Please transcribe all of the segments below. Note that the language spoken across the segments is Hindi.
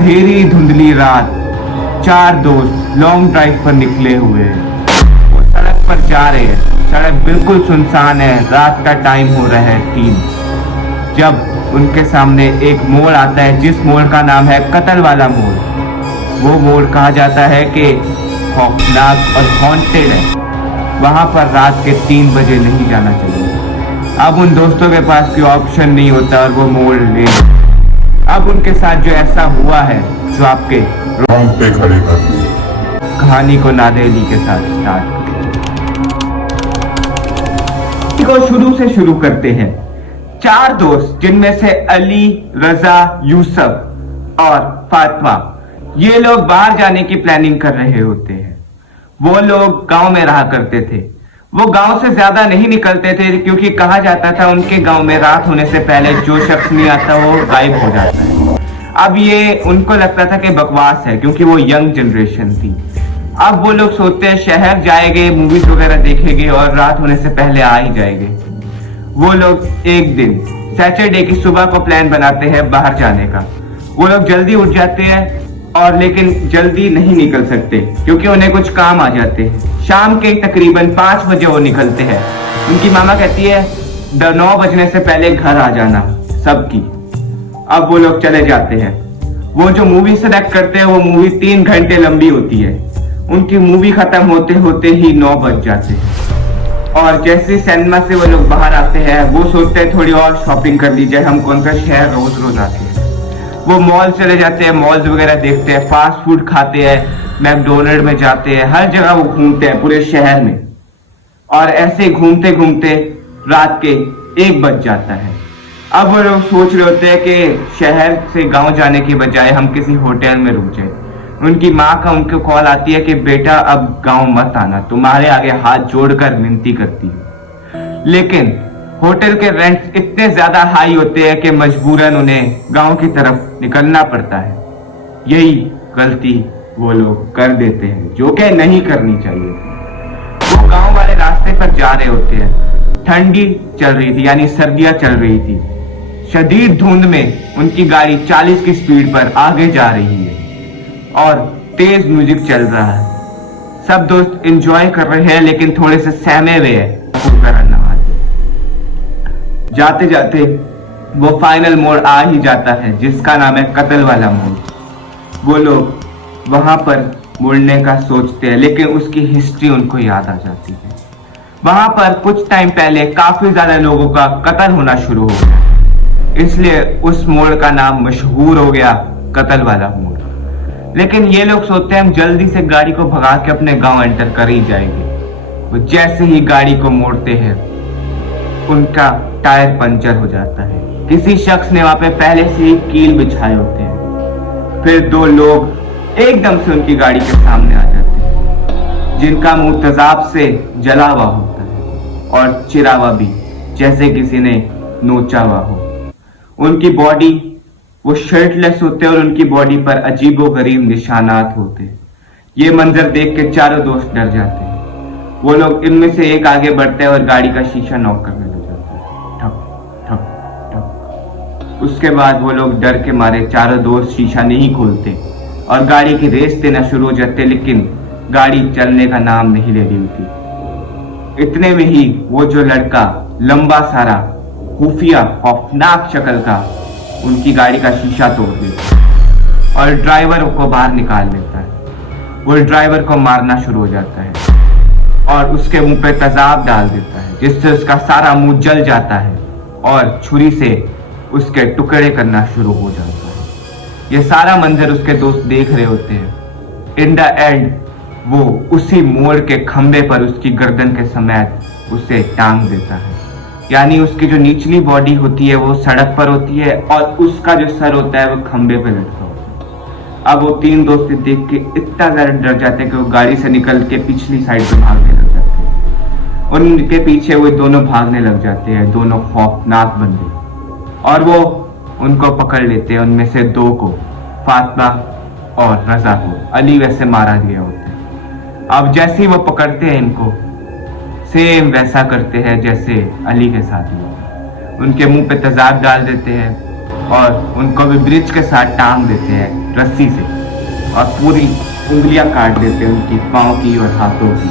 अंधेरी धुंधली रात, चार दोस्त लॉन्ग ड्राइव पर निकले हुए हैं। वो सड़क पर जा रहे हैं। सड़क बिल्कुल सुनसान है। रात का टाइम हो रहा है 3। जब उनके सामने एक मोड़ आता है, जिस मोड़ का नाम है कत्ल वाला मोड़। वो मोड़ कहा जाता है कि खौफनाक और हॉन्टेड है। वहां पर रात के 3 बजे नहीं जाना चाहिए। अब उन दोस्तों के पास कोई ऑप्शन नहीं होता और वो मोड़ ले। अब उनके साथ जो ऐसा हुआ है, जो आपके पे खड़े कर दिए। कहानी को नादेली के साथ स्टार्ट को शुरू से शुरू करते हैं। 4 दोस्त, जिनमें से अली, रजा, यूसुफ और फातिमा, ये लोग बाहर जाने की प्लानिंग कर रहे होते हैं। वो लोग गांव में रहा करते थे। वो गांव से ज्यादा नहीं निकलते थे, क्योंकि कहा जाता था उनके गांव में रात होने से पहले जो शख्स नहीं आता वो गायब हो जाता है। अब ये उनको लगता था कि बकवास है, क्योंकि वो यंग जनरेशन थी। अब वो लोग सोचते हैं शहर जाएंगे, मूवीज वगैरह देखेंगे और रात होने से पहले आ ही जाएंगे। वो लोग एक दिन सैटरडे की सुबह को प्लान बनाते हैं बाहर जाने का। वो लोग जल्दी उठ जाते हैं और लेकिन जल्दी नहीं निकल सकते, क्योंकि उन्हें कुछ काम आ जाते हैं। शाम के तकरीबन 5 बजे वो निकलते हैं। उनकी मामा कहती है 9 बजने से पहले घर आ जाना सबकी। अब वो लोग चले जाते हैं। वो जो मूवी सेलेक्ट करते हैं वो मूवी 3 घंटे लंबी होती है। उनकी मूवी खत्म होते होते ही 9 बज जाते हैं। और जैसे सिनेमा से वो लोग बाहर आते हैं, वो सोचते हैं थोड़ी और शॉपिंग कर ली जाए, हम कौन सा शहर रोज रोज आते हैं। वो मॉल चले जाते हैं, मॉल्स वगैरह देखते हैं, फास्ट फूड खाते हैं, मैकडोनल्ड में जाते हैं, हर जगह वो घूमते हैं पूरे शहर में। और ऐसे घूमते घूमते रात के 1 बज जाता है। अब वो लोग सोच रहे होते हैं कि शहर से गांव जाने की बजाय हम किसी होटल में रुक जाए। उनकी माँ का उनको कॉल आती है कि बेटा अब गांव मत आना, तुम्हारे आगे हाथ जोड़कर विनती करती है। लेकिन होटल के रेंट इतने ज्यादा हाई होते हैं कि मजबूरन उन्हें गांव की तरफ निकलना पड़ता है। यही गलती वो लोग कर देते हैं, जो कि नहीं करनी चाहिए। वो गांव वाले रास्ते पर जा रहे होते हैं। ठंडी चल रही थी, यानी सर्दियां चल रही थी। शदीद धुंध में उनकी गाड़ी 40 की स्पीड पर आगे जा रही है और तेज म्यूजिक चल रहा है। सब दोस्त एंजॉय कर रहे हैं, लेकिन थोड़े से सहमे हुए हैं। जाते जाते वो फाइनल मोड़ आ ही जाता है, जिसका नाम है कत्ल वाला मोड़। वो लोग वहां पर मुड़ने का सोचते हैं, लेकिन उसकी हिस्ट्री उनको याद आ जाती है। वहां पर कुछ टाइम पहले काफी ज्यादा लोगों का कत्ल होना शुरू हो गया, इसलिए उस मोड़ का नाम मशहूर हो गया कत्ल वाला मोड़। लेकिन ये लोग सोचते हैं हम जल्दी से गाड़ी को भगा के अपने गांव एंटर कर ही जाएंगे। वो जैसे ही गाड़ी को मोड़ते हैं, उनका टायर पंचर हो जाता है। किसी शख्स ने वहां पे पहले से ही कील बिछाए होते हैं। फिर 2 लोग एकदम से उनकी गाड़ी के सामने आ जाते हैं, जिनका मुंह तेजाब से जला हुआ होता है और चिरा हुआ भी, जैसे किसी ने नोचा हुआ हो। उनकी बॉडी, वो शर्टलेस होते हैं और उनकी बॉडी पर अजीबोगरीब निशानात होते हैं। ये मंजर देख के चारों दोस्त डर जाते हैं। वो लोग इनमें से एक आगे बढ़ते हैं और गाड़ी का शीशा नॉक करने लग जाता है। ठप ठप ठप। उसके बाद वो लोग डर के मारे चारों दोस्त शीशा नहीं खोलते और गाड़ी की रेस देना शुरू हो जाते, लेकिन गाड़ी चलने का नाम नहीं ले रही होती। इतने में ही वो जो लड़का लंबा सारा खुफिया खौफनाक शक्ल का उनकी गाड़ी का शीशा तोड़ देता है और ड्राइवर को बाहर निकाल लेता है। वो ड्राइवर को मारना शुरू हो जाता है और उसके मुंह पे तेजाब डाल देता है, जिससे उसका सारा मुंह जल जाता है और छुरी से उसके टुकड़े करना शुरू हो जाता है। ये सारा मंजर उसके दोस्त देख रहे होते हैं। इन द एंड वो उसी मोड़ के खंबे पर उसकी गर्दन के समेत उसे टांग देता है। यानी उसकी जो निचली बॉडी होती है वो सड़क पर होती है और उसका जो सर होता है वो खंबे पर लटका होता है। अब वो 3 दोस्त देख के इतना ज्यादा डर जाते हैं कि वो गाड़ी से निकल के पिछली साइड पे भागने लग जाते हैं। उनके पीछे वो दोनों भागने लग जाते हैं, दोनों खौफनाक बंदे, और वो उनको पकड़ लेते हैं। उनमें से 2 को, फातिमा और रजा को, अली वैसे मारा दिया होता है। अब जैसे ही वो पकड़ते हैं इनको, सेम वैसा करते हैं जैसे अली के साथ हुआ। उनके मुंह पे तेजाब डाल देते हैं और उनको भी ब्रिज के साथ टांग देते हैं रस्सी से और पूरी उंगलियां काट देते उनकी, पाँव की और हाथों की,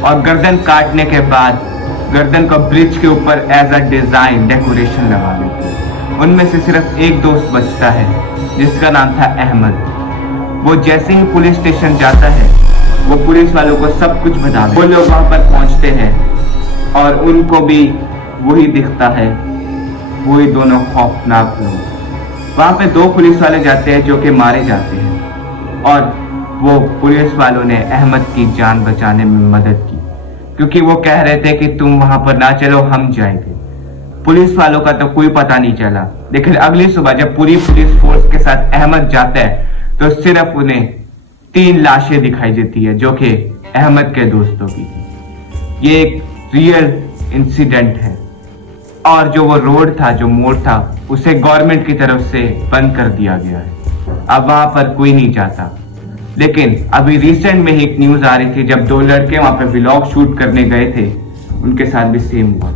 और गर्दन काटने के बाद गर्दन को ब्रिज के ऊपर एज अ डिजाइन डेकोरेशन लगा देते। उनमें से सिर्फ एक दोस्त बचता है जिसका नाम था अहमद। वो जैसे ही पुलिस स्टेशन जाता है वो पुलिस वालों को सब कुछ बता देता है। वो लोग वहां पर पहुंचते हैं और उनको भी वही दिखता है, वही दोनों खौफनाक लोग। वहां पे दो पुलिस वाले जाते हैं जो कि मारे जाते हैं, और वो पुलिस वालों ने अहमद की जान बचाने में मदद की, क्योंकि वो कह रहे थे कि तुम वहां पर ना चलो, हम जाएंगे। पुलिस वालों का तो कोई पता नहीं चला, लेकिन अगली सुबह जब पूरी पुलिस फोर्स के साथ अहमद जाता है तो सिर्फ उन्हें 3 लाशें दिखाई देती है जो कि अहमद के दोस्तों की थी। ये एक रियल इंसिडेंट है। और जो वो रोड था, जो मोड़ था, उसे गवर्नमेंट की तरफ से बंद कर दिया गया है। अब वहां पर कोई नहीं जाता। लेकिन अभी रिसेंट में ही एक न्यूज आ रही थी, जब 2 लड़के वहां पे व्लॉग शूट करने गए थे, उनके साथ भी सेम हुआ।